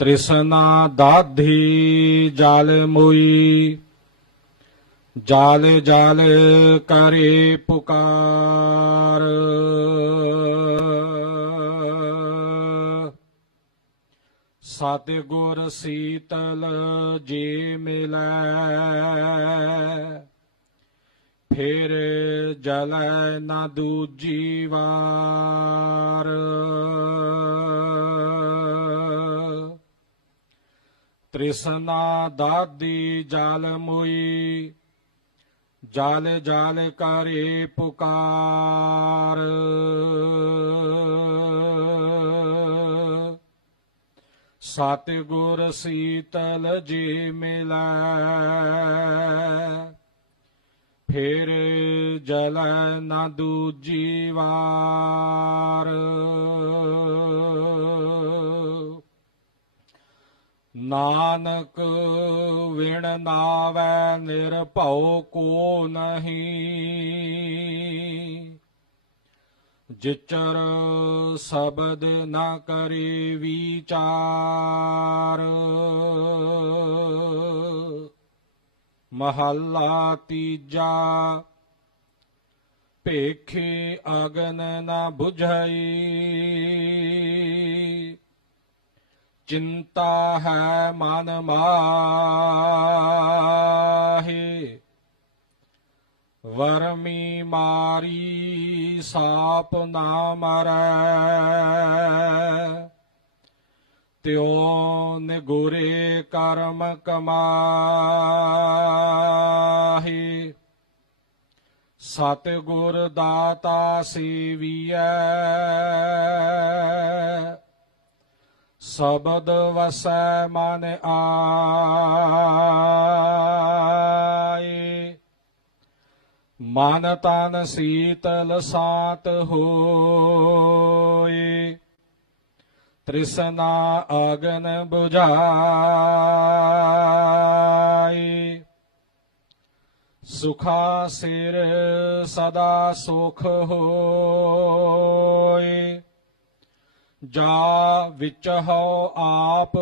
ਤ੍ਰਿਸ਼ਨਾ ਦਾਧੀ ਜਲ ਮੋਈ, ਜਲ ਜਲ ਕਰੇ ਪੁਕਾਰ। ਸਤਿਗੁਰ ਸੀਤਲ ਜੀ ਮਿਲੈ, ਫਿਰ ਜਲੈ ਨਾ ਦੂਜੀ ਵਾਰ। ਤ੍ਰਿਸ਼ਨਾ ਦਾਦੀ ਜਲ ਮੋਈ, ਜਲ ਜਲ ਕਰੇ ਪੁਕਾਰ। ਸਤਿਗੁਰ ਸੀਤਲ ਜੀ ਮਿਲੈ, ਫਿਰ ਜਲੈ ਨਾ ਦੂਜੀ ਵਾਰ। ਨਾਨਕ ਵਿਣ ਨਾਵੈ ਨਿਰਭਉ ਕੋ ਨਹੀਂ। ਜਿਚਰ ਸ਼ਬਦ ਨਾ ਕਰੇ ਵਿਚਾਰ। ਮਹੱਲਾ ਤੀਜਾ, ਭੇਖੇ ਅਗਨ ਨਾ 부ਝਈ ਚਿੰਤਾ ਹੈ ਮਨ ਮਾਹੇ ਵਰਮੀ ਮਾਰੀ ਸਾਪ ਨਾ ਮਰੈ ਤਿਉ ਨਿਗੁਰੇ ਕਰਮ ਕਮਾਹੀ ਸਤਿਗੁਰ ਦਾਤਾ ਸੇਵੀਐ ਸ਼ਬਦ ਵਸੈ ਮਨ ਆਏ ਮਨ ਤਨ ਸੀਤਲ ਸਾਤ ਹੋਏ ਤ੍ਰਿਸ਼ਨਾ ਅਗਨ 부ਝਾਈ ਸੁਖਾ ਸਿਰ ਸਦਾ ਸੁਖ ਹੋ ਜਾ ਵਿੱਚ ਆਪ